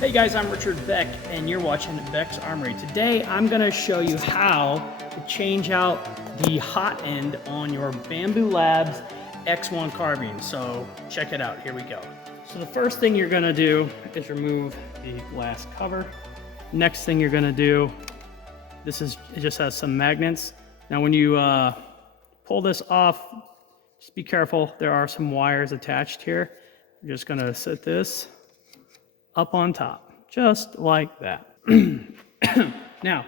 Hey guys, I'm Richard Beck and you're watching Beck's Armory. Today I'm going to show you how to change out the hot end on your Bambu Labs X1-Carbon. So check it out, here we go. So the first thing you're going to do is remove the glass cover. Next thing you're going to do, it just has some magnets. Now when you pull this off, just be careful, there are some wires attached here. You're just going to set this up on top, just like that. Now,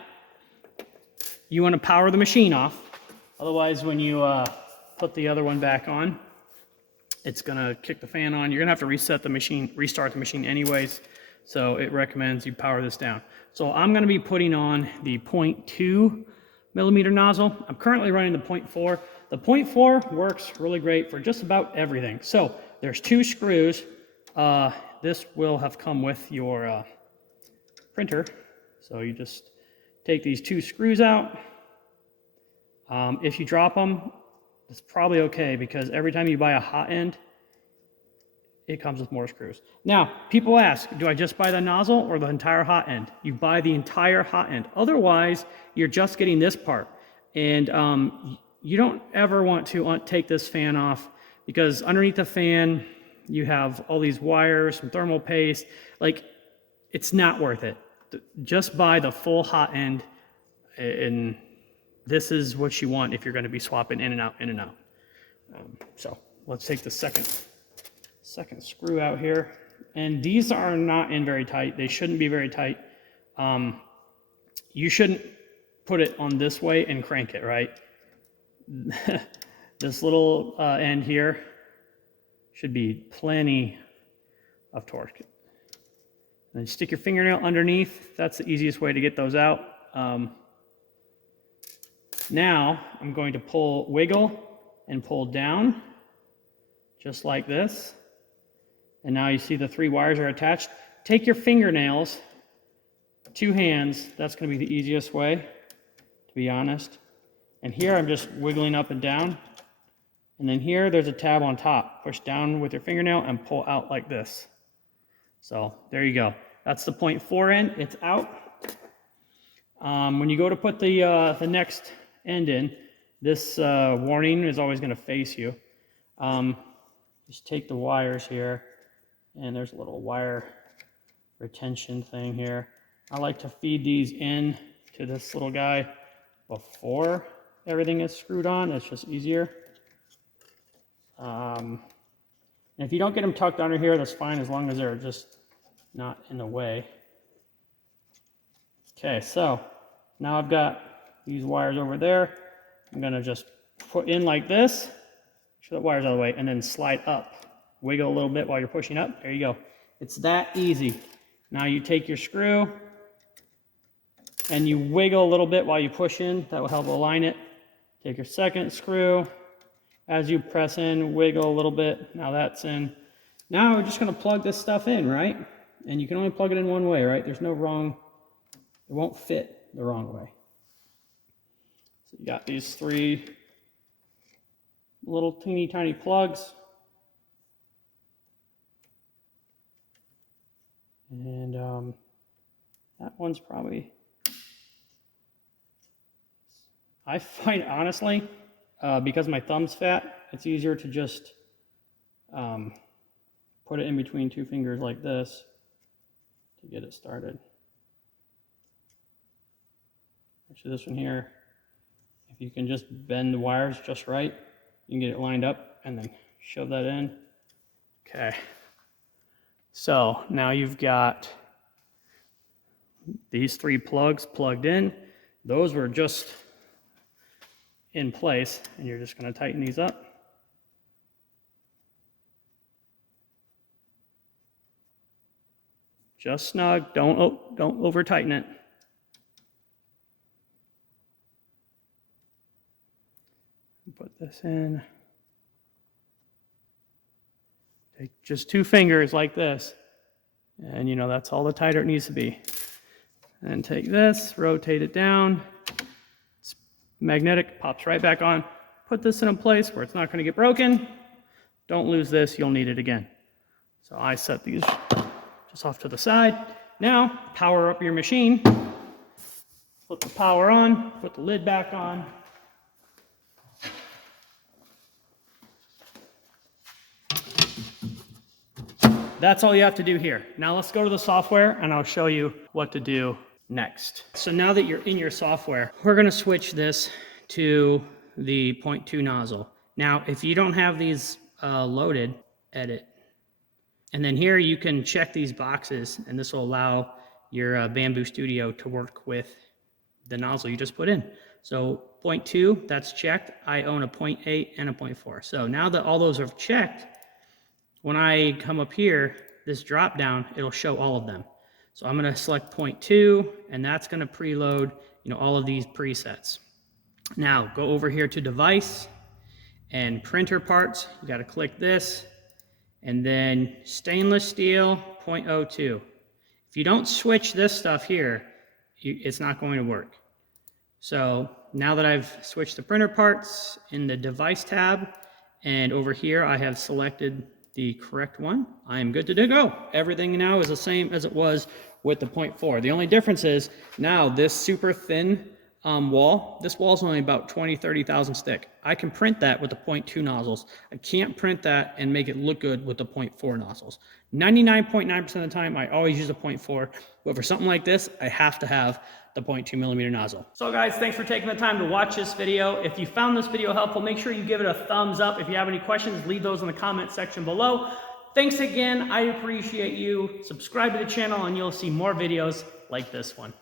you want to power the machine off. Otherwise, when you put the other one back on, it's going to kick the fan on. You're going to have to reset the machine, restart the machine anyways. So it recommends you power this down. So I'm going to be putting on the 0.2 millimeter nozzle. I'm currently running the 0.4. The 0.4 works really great for just about everything. So there's two screws. This will have come with your printer. So you just take these two screws out. If you drop them, it's probably okay because every time you buy a hot end, it comes with more screws. Now, people ask, do I just buy the nozzle or the entire hot end? You buy the entire hot end. Otherwise, you're just getting this part. And you don't ever want to take this fan off because underneath the fan, you have all these wires, some thermal paste. Like, it's not worth it. Just buy the full hot end, and this is what you want if you're going to be swapping in and out, in and out. So let's take the second screw out here. And these are not in very tight. They shouldn't be very tight. You shouldn't put it on this way and crank it, right? This little end here should be plenty of torque. Then stick your fingernail underneath. That's the easiest way to get those out. Now I'm going to wiggle and pull down, just like this. And now you see the three wires are attached. Take your fingernails, two hands, that's going to be the easiest way, to be honest. And here I'm just wiggling up and down. And then here there's a tab on top. Push down with your fingernail and pull out like this. So there you go. That's the 0.4 end, it's out. When you go to put the next end in, this warning is always going to face you. Just take the wires here, and there's a little wire retention thing here. I like to feed these in to this little guy before everything is screwed on. It's just easier. And if you don't get them tucked under here, that's fine as long as they're just not in the way. Okay, so now I've got these wires over there. I'm going to just put in like this, make sure the wire's out of the way, and then slide up. Wiggle a little bit while you're pushing up. There you go. It's that easy. Now you take your screw and you wiggle a little bit while you push in. That will help align it. Take your second screw. As you press in, wiggle a little bit. Now that's in. Now we're just going to plug this stuff in, right? And you can only plug it in one way, right? There's no wrong. It won't fit the wrong way. So you got these three little teeny tiny plugs. And that one's probably, I find honestly, because my thumb's fat, it's easier to just put it in between two fingers like this to get it started. Actually, this one here, if you can just bend the wires just right, you can get it lined up and then shove that in. Okay. So now you've got these three plugs plugged in. Those were just in place, and you're just going to tighten these up. Just snug. Don't over tighten it. Put this in. Take just two fingers like this, and you know that's all the tighter it needs to be. And take this, rotate it down. It's magnetic, pops right back on. Put this in a place where it's not going to get broken. Don't lose this, you'll need it again. So I set these just off to the side. Now, power up your machine. Flip the power on, put the lid back on. That's all you have to do here. Now let's go to the software and I'll show you what to do next. So now that you're in your software, we're gonna switch this to the 0.2 nozzle. Now, if you don't have these loaded, edit. And then here you can check these boxes and this will allow your Bambu Studio to work with the nozzle you just put in. So 0.2, that's checked. I own a 0.8 and a 0.4. So now that all those are checked, when I come up here, this drop down, it'll show all of them. So I'm gonna select 0.2 and that's gonna preload, all of these presets. Now go over here to device and printer parts. You gotta click this and then stainless steel 0.02. If you don't switch this stuff here, it's not going to work. So now that I've switched the printer parts in the device tab and over here I have selected the correct one, I am good to go. Everything now is the same as it was with the 0.4. The only difference is now this super thin wall, this wall is only about 20-30 thousandths thick. I can print that with the 0.2 nozzles. I can't print that and make it look good with the 0.4 nozzles. 99.9% of the time, I always use a 0.4, but for something like this, I have to have the 0.2 millimeter nozzle. So guys, thanks for taking the time to watch this video. If you found this video helpful, make sure you give it a thumbs up. If you have any questions, leave those in the comment section below. Thanks again, I appreciate you. Subscribe to the channel and you'll see more videos like this one.